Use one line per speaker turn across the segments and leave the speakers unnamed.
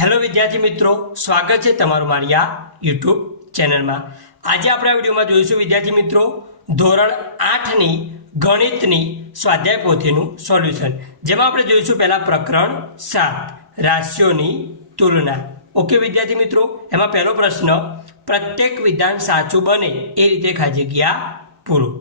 Hello વિદ્યાર્થી મિત્રો, સ્વાગત છે તમારું મારી આ યુટ્યુબ ચેનલમાં. આજે આપણે આ વિડીયોમાં જોઈશું વિદ્યાર્થી મિત્રો, ધોરણ આઠની ગણિતની સ્વાધ્યાય પોથીનું સોલ્યુશન. જેમાં આપણે જોઈશું પહેલાં પ્રકરણ સાત, રાશિઓની તુલના. ઓકે વિદ્યાર્થી મિત્રો, એમાં પહેલો પ્રશ્ન, પ્રત્યેક વિધાન સાચું બને એ રીતે ખાલી જગ્યા પૂરું?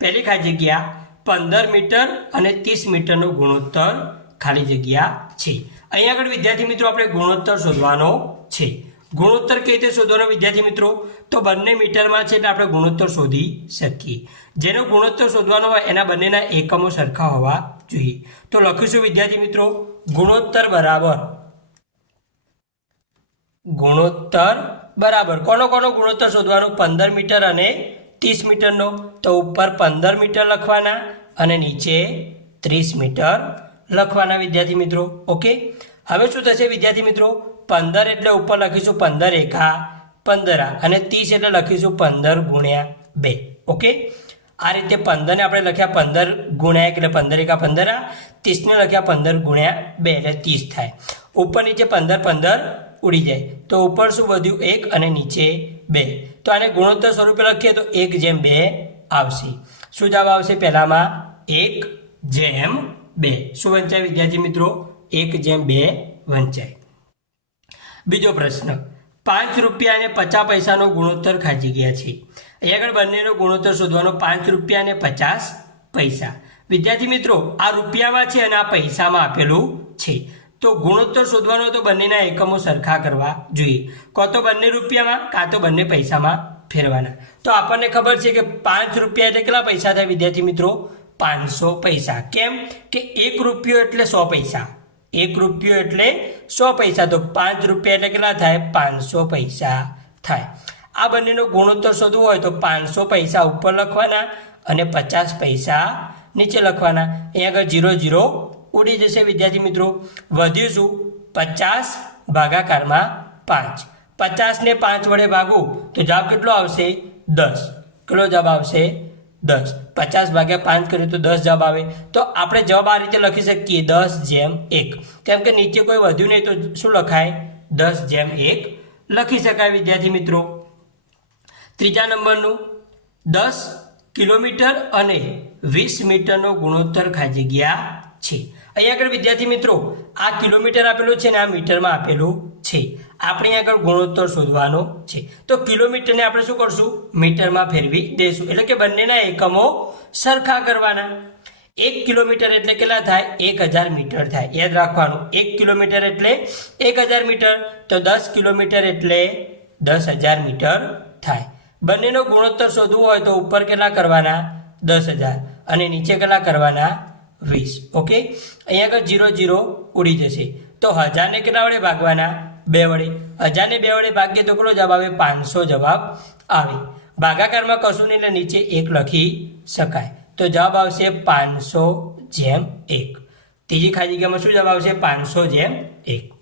પહેલી ખાલી જગ્યા પંદર મીટર અને ત્રીસ મીટરનો ગુણોત્તર ખાલી જગ્યા છે. અહીંયા આગળ વિદ્યાર્થી મિત્રો આપણે ગુણોત્તર શોધવાનો છે. ગુણોત્તર કઈ રીતે શોધવાનો વિદ્યાર્થી મિત્રો? તો બંને મીટરમાં છે એટલે આપણે ગુણોત્તર શોધી શકીએ. જેનો ગુણોત્તર શોધવાનો હોય એના બંનેના એકમો સરખા હોવા જોઈએ. તો લખીશું વિદ્યાર્થી મિત્રો, ગુણોત્તર બરાબર. ગુણોત્તર બરાબર. કોનો કોનો ગુણોત્તર શોધવાનો? પંદર મીટર અને ત્રીસ મીટરનો. તો ઉપર પંદર મીટર લખવાના અને નીચે ત્રીસ મીટર લખવાના વિદ્યાર્થી મિત્રો, ઓકે? હવે શું થશે વિદ્યાર્થી મિત્રો? પંદર એટલે ઉપર લખીશું પંદર એકા પંદર અને ત્રીસ એટલે લખીશું પંદર ગુણ્યા બે, ઓકે? આ રીતે પંદરને આપણે લખ્યા પંદર ગુણ્યા એક એટલે પંદર એકા પંદર, ત્રીસને લખ્યા પંદર ગુણ્યા બે એટલે ત્રીસ થાય. ઉપર નીચે પંદર પંદર ઉડી જાય. તો ઉપર શું વધ્યું? એક અને નીચે બે. તો આને ગુણોત્તર સ્વરૂપે લખીએ તો એક જેમ બે આવશે. શું જવાબ આવશે? પહેલામાં એક જેમ બે. શું વંચાય વિદ્યાર્થી મિત્રો? એક જેમ બે વંચાય. બીજો પ્રશ્ન. પાંચ રૂપિયા અને પચાસ પૈસાનો ગુણોત્તર ખાજી ગયા છે અહીંયા આગળ બંનેનો ગુણોત્તર શોધવાનો પાંચ રૂપિયા અને પચાસ પૈસા. વિદ્યાર્થી મિત્રો, આ રૂપિયામાં છે અને આ પૈસામાં આપેલું છે. તો ગુણોત્તર શોધવાનો તો બંનેના એકમો સરખા કરવા જોઈએ. કાં તો બંને રૂપિયામાં, કાં તો બંને પૈસામાં ફેરવાના. તો આપણને ખબર છે કે પાંચ રૂપિયા એટલે કેટલા પૈસા થાય વિદ્યાર્થી મિત્રો? પાંચસો પૈસા. કેમ? કે એક રૂપિયો એટલે સો પૈસા. એક રૂપિયો એટલે સો પૈસા. તો પાંચ રૂપિયા એટલે કેટલા થાય? પાંચસો પૈસા થાય. આ બંનેનો ગુણોત્તર શોધવું હોય તો પાંચસો પૈસા ઉપર લખવાના અને પચાસ પૈસા નીચે લખવાના. અહીંયા આગળ જીરો જીરો ઉડી જશે. વિદ્યાર્થી મિત્રો, વધ્યું શું? પચાસ ભાગાકારમાં પાંચ. પચાસને પાંચ વડે ભાગું તો જવાબ કેટલો આવશે? દસ. કેટલો જવાબ આવશે? દસ. પચાસ ભાગ્યા પાંચ કરીએ તો દસ જવાબ આવે. તો આપણે જવાબ આ રીતે લખી શકીએ. દસ જેમ એક. કેમ કે નીચે કોઈ વધ્યું નહીં તો શું લખાય? દસ જેમ એક. લખી શકાય વિદ્યાર્થી મિત્રો. ત્રીજા નંબરનું. દસ કિલોમીટર અને વીસ મીટરનો ગુણોત્તર ખાઈ જગ્યા છે. અહીંયા આગળ વિદ્યાર્થી મિત્રો, આ કિલોમીટર આપેલું છે ને આ મીટરમાં આપેલું છે. આપણે આગળ ગુણોત્તર શોધવાનો છે. તો કિલોમીટરને આપણે શું કરશું? મીટરમાં ફેરવી દઈશું. એટલે કે બંનેના એકમો સરખા કરવાના. એક કિલોમીટર એટલે કેટલા થાય? એક હજાર મીટર થાય. યાદ રાખવાનું. એક કિલોમીટર એટલે એક હજાર મીટર. તો દસ કિલોમીટર એટલે દસ હજાર મીટર થાય. બંનેનો ગુણોત્તર શોધવું હોય તો ઉપર કેટલા કરવાના? દસ હજાર. અને નીચે કેટલા કરવાના? વીસ. ઓકે અહીંયા આગળ જીરો જીરો ઉડી જશે. તો હજારને કેટલા વડે ભાગવાના? બે વડે. હજારને બે વડે ભાગીએ તો કેટલો જવાબ આવે? પાંચસો જવાબ આવે. ભાગાકારમાં કશું નહીં એટલે નીચે એક લખી શકાય. તો જવાબ આવશે પાંચસો જેમ એક. ત્રીજી ખાલી જગ્યામાં શું જવાબ આવશે? પાંચસો જેમ એક.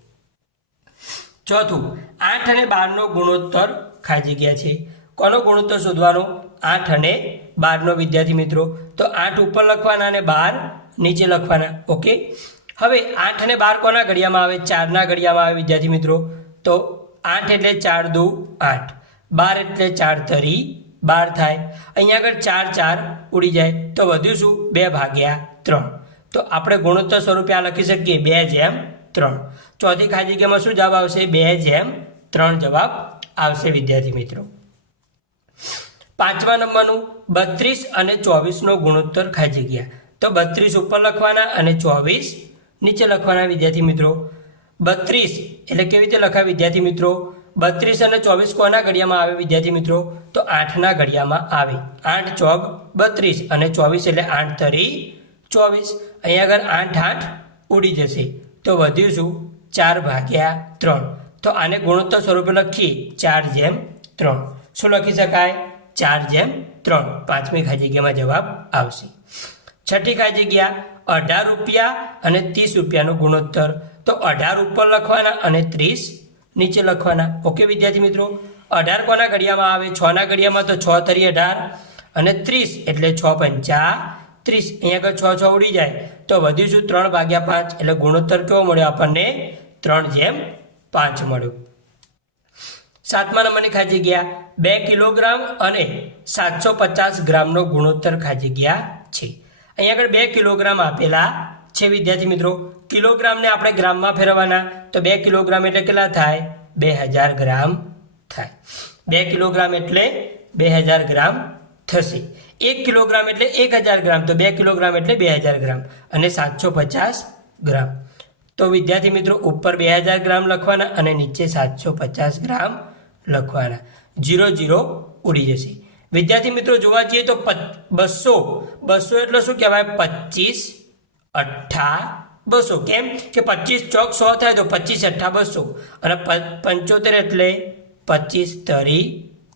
ચોથું, આઠ અને બારનો ગુણોત્તર ખાલી જગ્યા છે. કોનો ગુણોત્તર શોધવાનો? આઠ અને બારનો. વિદ્યાર્થી મિત્રો, તો આઠ ઉપર લખવાના અને બાર નીચે લખવાના, ઓકે? હવે આઠ અને બાર કોના ઘડિયામાં આવે? ચારના ઘડિયામાં આવે, વિદ્યાર્થી મિત્રો. તો આઠ એટલે ચાર દુ આઠ. બાર એટલે ચાર તરી બાર થાય. અહીંયા આગળ ચાર ચાર ઉડી જાય. તો વધ્યું શું? બે ભાગ્યા ત્રણ. તો આપણે ગુણોત્તર સ્વરૂપે આ લખી શકીએ. બે જેમ ત્રણ. ચોથી ખાલી જગ્યામાં શું જવાબ આવશે? બે જેમ ત્રણ જવાબ આવશે, વિદ્યાર્થી મિત્રો. પાંચમા નંબરનું બત્રીસ અને ચોવીસનો ગુણોત્તર ખાઈ જગ્યા. તો બત્રીસ ઉપર લખવાના અને ચોવીસ નીચે લખવાના વિદ્યાર્થી મિત્રો. બત્રીસ એટલે કેવી રીતે લખાય વિદ્યાર્થી મિત્રો? બત્રીસ અને ચોવીસ કોના ઘડિયામાં આવે વિદ્યાર્થી મિત્રો? તો આઠના ઘડિયામાં આવે. આઠ ચોક બત્રીસ અને ચોવીસ એટલે આઠ તરી ચોવીસ. અહીંયા આગળ આઠ આઠ ઉડી જશે. તો વધ્યું શું? ચાર ભાગ્યા ત્રણ. તો આને ગુણોત્તર સ્વરૂપે લખીએ. ચાર જેમ ત્રણ. શું લખી શકાય? ચાર જેમ ત્રણ. પાંચમી ખાલી જગ્યામાં જવાબ આવશે. છઠ્ઠી ખાલી જગ્યા અઢાર રૂપિયા અને ત્રીસ રૂપિયાનો ગુણોત્તર. તો અઢાર ઉપર લખવાના અને ત્રીસ નીચે લખવાના. ઓકે, વિદ્યાર્થી મિત્રો? અઢાર કોના ઘડિયામાં આવે? છના ઘડિયામાં તો છ તરી અઢાર અને ત્રીસ એટલે છ પંચા ત્રીસ. અહીંયા આગળ છ છ ઉડી જાય. તો વધ્યું શું ત્રણ ભાગ્યા પાંચ એટલે ગુણોત્તર કેવો મળ્યો આપણને? ત્રણ જેમ પાંચ મળ્યો. સાતમા નંબરની ખાજી ગયા. બે કિલોગ્રામ અને સાતસો પચાસ ગ્રામનો ગુણોત્તર ખાજી ગયા છે. અહીંયા આગળ બે કિલોગ્રામ આપેલા છે વિદ્યાર્થી મિત્રો. કિલોગ્રામને આપણે ગ્રામમાં ફેરવવાના. તો બે કિલોગ્રામ એટલે કેટલા થાય? બે હજાર ગ્રામ થાય. બે કિલોગ્રામ એટલે બે હજાર ગ્રામ થશે. એક કિલોગ્રામ એટલે એક હજાર ગ્રામ. તો બે કિલોગ્રામ એટલે બે હજાર ગ્રામ. અને સાતસો પચાસ ગ્રામ. તો વિદ્યાર્થી મિત્રો, ઉપર બે હજાર ગ્રામ લખવાના અને નીચે સાતસો પચાસ ગ્રામ લખવાના. જીરો જીરો ઉડી જશે. વિદ્યાર્થી મિત્રો, જોવા જઈએ તો બસો બસો એટલે શું કહેવાય? પચીસ, અઠ્ઠા, બસો. કેમ કે પચીસ ચોક સો થાય તો પચીસ, અઠ્ઠા, બસો. અને પંચોતેર એટલે પચીસ તરી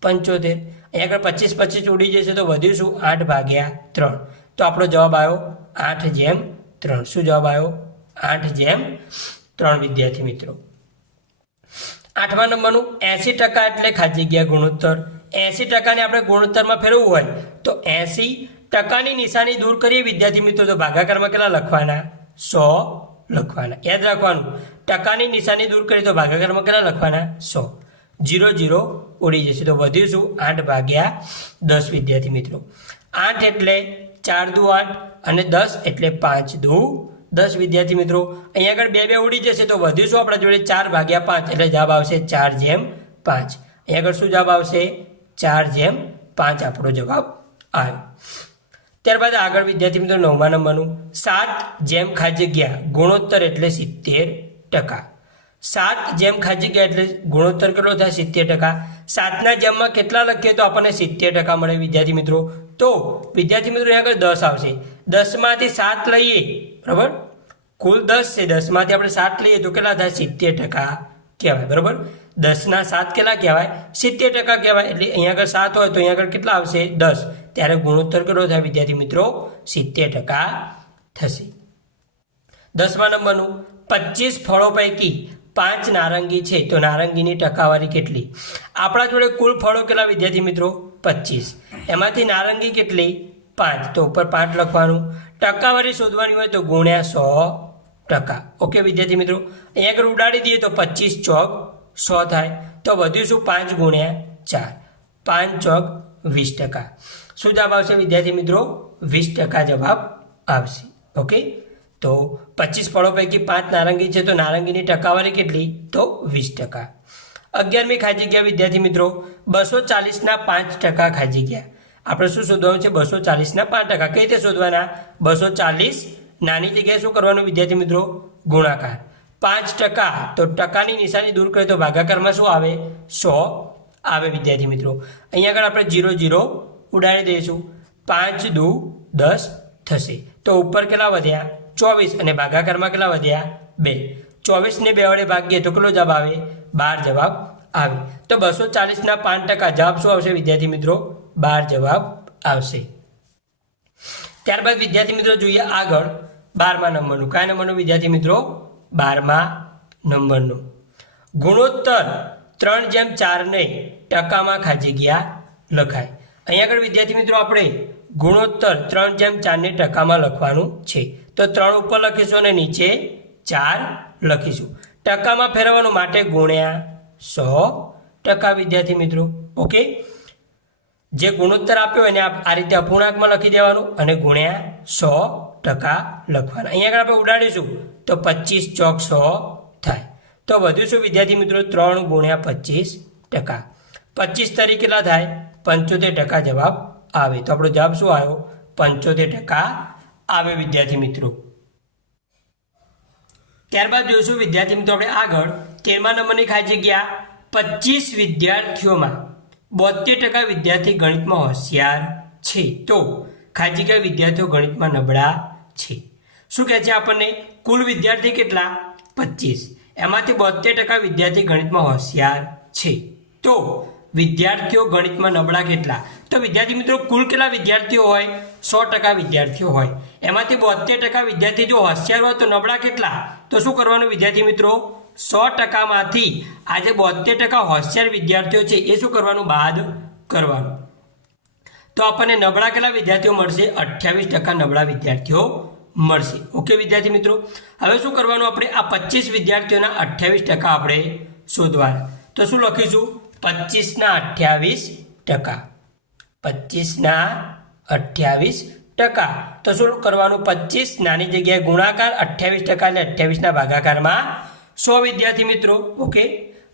પંચોતેર. અહીંયા આગળ પચીસ પચીસ ઉડી જશે તો વધ્યું શું? આઠ ભાગ્યા ત્રણ. તો આપણો જવાબ આવ્યો આઠ જેમ ત્રણ. શું જવાબ આવ્યો? આઠ જેમ ત્રણ, વિદ્યાર્થી મિત્રો. આઠમા નંબરનું એંસી ટકા એટલે ખાલી જગ્યા ગુણોત્તર. એંસી ટકાને આપણે ગુણોત્તરમાં ફેરવવું હોય, તો એંસી ટકાની નિશાની દૂર કરીએ વિદ્યાર્થી મિત્રો, તો ભાગાકારમાં કેટલા લખવાના? સો લખવાના. યાદ રાખવાનું, ટકાની નિશાની દૂર કરીએ તો ભાગાકારમાં કેટલા લખવાના? સો. જીરો જીરો ઉડી જશે. તો વધ્યું આઠ ભાગ્યા દસ વિદ્યાર્થી મિત્રો. આઠ એટલે ચાર દુ આઠ અને દસ એટલે પાંચ દુ દસ વિદ્યાર્થી મિત્રો. અહીંયા આગળ બે બે ઉડી જશે તો વધ્યું શું આપણા જોડે ચાર ભાગ્યા પાંચ. એટલે જવાબ આવશે ચાર જેમ પાંચ. અહીંયા આગળ શું જવાબ આવશે? ચાર જેમ પાંચ આપણો જવાબ આવ્યો. ત્યારબાદ આગળ વિદ્યાર્થી મિત્રો નવમા નંબરનું. સાત જેમ ખાલી જગ્યા ગુણોત્તર એટલે સિત્તેર ટકા. સાત જેમ ખાલી જગ્યા એટલે ગુણોત્તર કેટલો થાય? સિત્તેર ટકા. સાતના જેમમાં કેટલા લખીએ તો આપણને સિત્તેર ટકા મળે વિદ્યાર્થી મિત્રો. તો વિદ્યાર્થી મિત્રો અહીંયા આગળ દસ આવશે. દસમાંથી સાત લઈએ, બરાબર? કુલ દસ છે. દસમાંથી આપણે સાત લઈએ તો કેટલા થાય? સિત્તેર ટકા કહેવાય, બરાબર? દસના સાત કેટલા કહેવાય? સિત્તેર ટકા કહેવાય. એટલે અહીંયા આગળ સાત હોય તો અહીંયા આગળ કેટલા આવશે? દસ. ત્યારે ગુણોત્તર કેટલો થાય વિદ્યાર્થી મિત્રો. સિત્તેર ટકા થશે. દસમા નંબરનું. પચીસ ફળો પૈકી પાંચ નારંગી છે. તો નારંગીની ટકાવારી કેટલી? આપણા જોડે કુલ ફળો કેટલા વિદ્યાર્થી મિત્રો? પચીસ એમાંથી નારંગી કેટલી? પાંચ. તો ઉપર પાંચ લખવાનું. ટકાવારી શોધવાની હોય તો ગુણ્યા સો ટકા. ઓકે વિદ્યાર્થી મિત્રો? અહીંયા આગળ ઉડાડી દઈએ તો પચીસ ચોક સો થાય, તો વધ્યું શું પાંચ ગુણ્યા ચાર. પાંચ ચોક વીસ ટકા. શું જવાબ આવશે? વિદ્યાર્થી મિત્રો, વીસ ટકા જવાબ આવશે. ઓકે? તો પચીસ ફળો પૈકી પાંચ નારંગી છે, તો નારંગીની ટકાવારી કેટલી? તો વીસ ટકા. અગિયારમી ખાઈ જગ્યા વિદ્યાર્થી મિત્રો, બસો ચાલીસના પાંચ ટકા ખાઈ જગ્યા આપણે શું શોધવાનું છે? બસો ચાલીસના પાંચ ટકા. કઈ રીતે શોધવાના? બસો ચાલીસ નાની જગ્યાએ શું કરવાનું વિદ્યાર્થી મિત્રો? ગુણાકાર. પાંચ ટકા, તો ટકાની નિશાની દૂર કરીએ તો ભાગાકારમાં શું આવે? સો આવે વિદ્યાર્થી મિત્રો. અહીંયા આગળ આપણે જીરો જીરો ઉડાડી દઈશું. પાંચ દુ દસ થશે. તો ઉપર કેટલા વધ્યા? ચોવીસ અને ભાગાકારમાં કેટલા વધ્યા? બે. ચોવીસને બે વડે ભાગીએ તો કેટલો જવાબ આવે? બાર જવાબ આવે. તો બસો ચાલીસના પાંચ ટકા જવાબ શું આવશે વિદ્યાર્થી મિત્રો? બાર જવાબ આવશે. ત્યારબાદ વિદ્યાર્થી મિત્રો જોઈએ આગળ બારમા નંબરનું. કયા નંબરનું વિદ્યાર્થી મિત્રો? બારમા નંબરનું. ગુણોત્તર ત્રણ જેમ ચારને ટકામાં ખાજી ગયા લખાય. અહીંયા આગળ વિદ્યાર્થી મિત્રો આપણે ગુણોત્તર ત્રણ જેમ ચારને ટકામાં લખવાનું છે. તો ત્રણ ઉપર લખીશું અને નીચે ચાર લખીશું. ટકામાં ફેરવવાનું માટે ગુણ્યા સો ટકા વિદ્યાર્થી મિત્રો. ઓકે? જે ગુણોત્તર આપ્યો એને આ રીતે અપૂર્ણાંકમાં લખી દેવાનું અને ગુણ્યા સો ટકા લખવાના. અહીંયા આગળ આપણે ઉડાડીશું. તો પચીસ ચોક સો થાય. તો વધુ શું? વિદ્યાર્થી મિત્રો, ત્રણ ગુણ્યા પચીસ ટકા. પચીસ તરીકે કેટલા થાય? પંચોતેર ટકા જવાબ આવે. તો આપણો જવાબ શું આવ્યો? પંચોતેર ટકા આવે વિદ્યાર્થી મિત્રો. ત્યારબાદ જોઈશું વિદ્યાર્થી મિત્રો, આપણે આગળ તેરમા નંબરની ખાલી જગ્યા પચીસ વિદ્યાર્થીઓમાં બોતેર ટકા વિદ્યાર્થી ગણિતમાં હોશિયાર છે. તો ખાલી જગ્યા વિદ્યાર્થીઓ ગણિતમાં નબળા છે. શું કહે છે આપણને? કુલ વિદ્યાર્થી કેટલા? પચીસ. એમાંથી બોતેર ટકા વિદ્યાર્થી ગણિતમાં હોશિયાર છે. તો વિદ્યાર્થીઓ ગણિતમાં નબળા કેટલા? તો વિદ્યાર્થી મિત્રો, કુલ કેટલા વિદ્યાર્થીઓ હોય? સો ટકા વિદ્યાર્થીઓ હોય. એમાંથી બોતેર ટકા વિદ્યાર્થી જો હોશિયાર હોય તો નબળા કેટલા? તો શું કરવાનું વિદ્યાર્થી મિત્રો? સો ટકામાંથી આજે બોતેર ટકા હોશિયાર વિદ્યાર્થીઓ છે, એ શું કરવાનું? બાદ કરવાનું. તો આપણને નબળા કેટલા વિદ્યાર્થીઓ મળશે? અઠ્યાવીસ ટકા નબળા વિદ્યાર્થીઓ મળશે. ઓકે વિદ્યાર્થી મિત્રો? હવે શું કરવાનું આપણે? આ પચીસ વિદ્યાર્થીઓના અઠ્યાવીસ ટકા આપણે શોધવાના. તો શું લખીશું? પચીસના અઠ્યાવીસ ટકા. પચીસના અઠ્યાવીસ ટકા. તો શું કરવાનું? પચીસ નાની જગ્યાએ ગુણાકાર, અઠ્યાવીસ ટકા એટલે અઠ્યાવીસના ભાગાકારમાં સો વિદ્યાર્થી મિત્રો. ઓકે?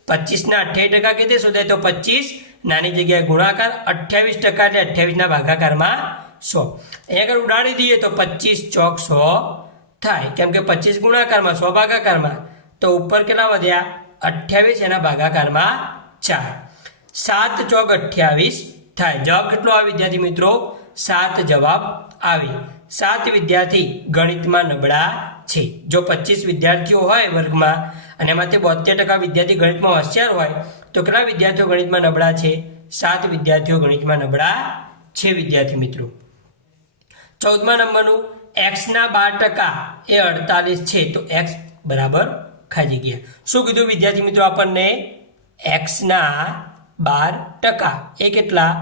પચીસના અઠ્યાવીસ ટકા કીધે શોધાય? તો પચીસ નાની જગ્યાએ ગુણાકાર અઠ્યાવીસ ટકા એટલે અઠ્યાવીસના ભાગાકારમાં સો. અહીંયા આગળ ઉડાડી દઈએ તો પચીસ ચોક સો થાય. કેમ કે પચીસ ગુણાકારમાં સો ભાગાકારમાં તો ઉપર કેટલા વધ્યા? અઠ્યાવીસ એના ભાગાકારમાં ચાર. સાત ચોક અઠ્યાવીસ થાય. જવાબ કેટલો આવે વિદ્યાર્થી મિત્રો? સાત જવાબ આવે. સાત વિદ્યાર્થી ગણિતમાં નબળા છે. જો પચીસ વિદ્યાર્થીઓ હોય વર્ગમાં અને એમાંથી બોતેર ટકા વિદ્યાર્થી ગણિતમાં હોશિયાર હોય તો કેટલા વિદ્યાર્થીઓ ગણિતમાં નબળા છે? સાત વિદ્યાર્થીઓ ગણિતમાં નબળા છે, વિદ્યાર્થી મિત્રો. ચૌદમા નંબરનું એક્સના બાર ટકા એ અડતાલીસ છે, તો એક્સ બરાબર ખાઈ ગયા શું કીધું વિદ્યાર્થી મિત્રો આપણને? એક્સના બાર ટકા એ કેટલા?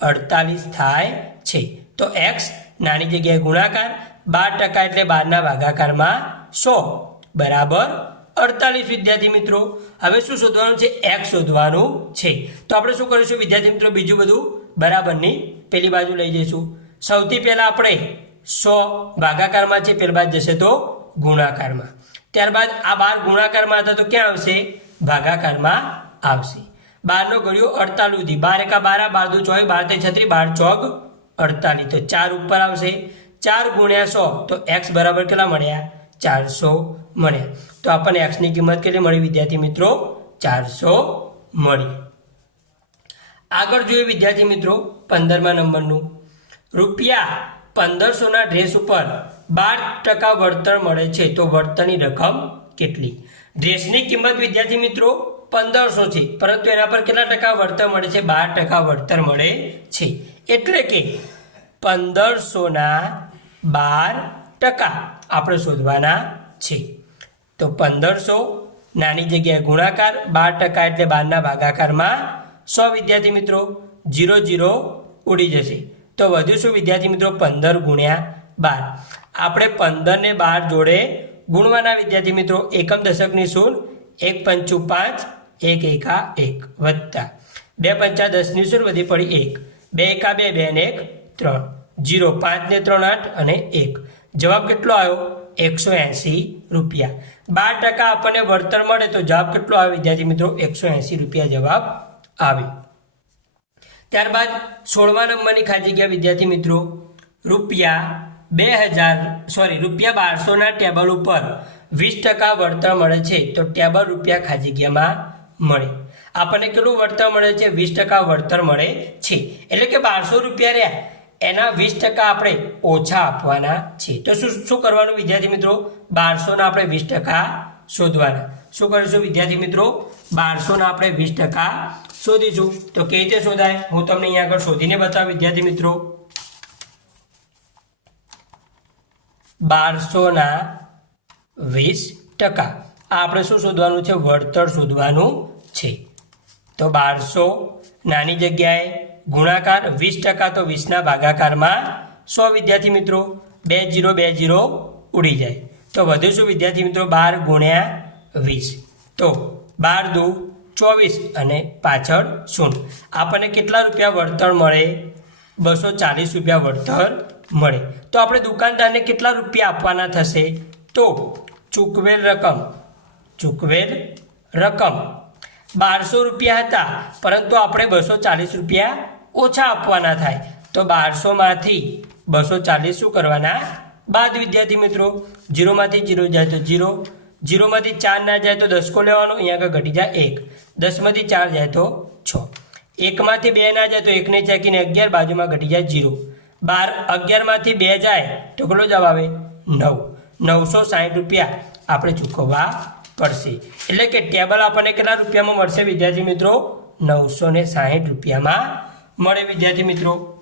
અડતાલીસ થાય છે. તો એક્સ નાની જગ્યાએ ગુણાકાર, બાર ટકા એટલે બારના ભાગાકારમાં સો. બરાબર અડતાલીસ વિદ્યાર્થી મિત્રો, હવે શું શોધવાનું છે? એક્સ શોધવાનું છે. તો આપણે શું કરીશું? વિદ્યાર્થી મિત્રો, બીજું બધું બરાબરની પેલી બાજુ લઈ જઈશું. સૌથી પહેલાં આપણે સો ભાગાકારમાં છે પેલી બાજુ જશે તો ગુણાકારમાં. ત્યારબાદ આ બાર ગુણાકારમાં હતા તો ક્યાં આવશે? ભાગાકારમાં આવશે. બારનો ગળ્યો અડતાલીસ સુધી બાર એકા બાર બાર દુ ચોય, બાર તે છત્રી, બાર ચોક અડતાલીસ. તો ચાર ઉપર આવશે. ચાર ગુણ્યા સો. તો એક્સ બરાબર કેટલા મળ્યા? ચારસો મળ્યા. તો આપણને એક્સની કિંમત કેટલી મળી? વિદ્યાર્થી મિત્રો, ચારસો મળી. આગળ જોઈએ વિદ્યાર્થી મિત્રો, પંદરમા નંબરનું. રૂપિયા પંદરસોના ડ્રેસ ઉપર બાર ટકા વળતર મળે છે. તો વળતરની રકમ કેટલી? ડ્રેસની કિંમત વિદ્યાર્થી મિત્રો, પંદરસો છે. પરંતુ એના પર કેટલા ટકા વળતર મળે છે? બાર ટકા વળતર મળે છે. એટલે કે પંદરસોના બાર ટકા આપણે શોધવાના છે. તો પંદરસો નાની જગ્યાએ ગુણાકાર, બાર ટકા એટલે બારના ભાગાકારમાં સો વિદ્યાર્થી મિત્રો, જીરો જીરો ઉડી જશે. તો વધુ શું વિદ્યાર્થી મિત્રો? પંદર ગુણ્યા બાર. આપણે પંદરને બાર જોડે ગુણવાના વિદ્યાર્થી મિત્રો, એકમ દશકની શૂન, એક પંચું પાંચ, એક એકા એક વત્તા. બે પંચા દસની શૂન વધી પડી એક. બે એકા બે બે ને એક, ત્રણ. જીરો પાંચ ને ત્રણ આઠ અને એક. જવાબ કેટલો આવ્યો? એકસો એંસી. રૂપિયા. બાર ટકા આપણને વળતર મળે તો જવાબ કેટલો આવે? વિદ્યાર્થી મિત્રો, એકસો એંસી રૂપિયા જવાબ આવે. ત્યારબાદ સોળમા નંબરની ખાલી જગ્યા, વિદ્યાર્થી મિત્રો, રૂપિયા બે હજાર સોરી રૂપિયા બારસોના ટેબલ ઉપર વીસ ટકા વળતર મળે છે, તો ટેબલ રૂપિયા ખાલી જગ્યામાં મળે. આપણને કેટલું વળતર મળે છે? વીસ ટકા વળતર મળે છે. એટલે કે બારસો રૂપિયા રહ્યા. એના વીસ ટકા આપણે ઓછા આપવાના છે તો શું શું કરવાનું વિદ્યાર્થી મિત્રો? બારસોના આપણે વીસ ટકા શોધવાના. શું કરીશું વિદ્યાર્થી મિત્રો? બારસોના આપણે વીસ ટકા શોધીશું. તો કેવી રીતે શોધાય? હું તમને અહીંયા આગળ શોધીને બતાવું વિદ્યાર્થી મિત્રો. બારસોના વીસ ટકા. આ આપણે શું શોધવાનું છે? વળતર શોધવાનું છે. તો બારસો નાની જગ્યાએ ગુણાકાર વીસ ટકા તો વીસના ભાગાકારમાં સો વિદ્યાર્થી મિત્રો, બે જીરો બે જીરો ઉડી જાય. તો વધુ શું વિદ્યાર્થી મિત્રો? બાર ગુણ્યા વીસ. તો બાર દુ ચોવીસ અને પાછળ શૂન્ય. આપણને કેટલા રૂપિયા વળતર મળે? બસો ચાલીસ રૂપિયા વળતર મળે. તો આપણે દુકાનદારને કેટલા રૂપિયા આપવાના થશે? તો ચૂકવેલ રકમ ચૂકવેલ રકમ. બારસો રૂપિયા હતા, પરંતુ આપણે બસો ચાલીસ રૂપિયા ઓછા આપવાના થાય. તો બારસોમાંથી બસો ચાલીસ શું કરવાના? બાદ વિદ્યાર્થી મિત્રો, જીરોમાંથી જીરો જાય તો જીરો, જીરોમાંથી ચાર ના જાય તો દસકો લેવાનો, અહીંયા આગળ ઘટી જાય એક. દસમાંથી ચાર જાય તો છ. એકમાંથી બે ના જાય તો એકને ચેકીને અગિયાર, બાજુમાં ઘટી જાય જીરો. બાર અગિયારમાંથી બે જાય તો કેટલો જવાબ આવે? નવ. નવસો સાઠ રૂપિયા આપણે ચૂકવવા પડશે. એટલે કે ટેબલ આપણને કેટલા રૂપિયામાં મળશે? વિદ્યાર્થી મિત્રો, નવસો ને સાહીઠ રૂપિયામાં મળે. વિદ્યાર્થી મિત્રો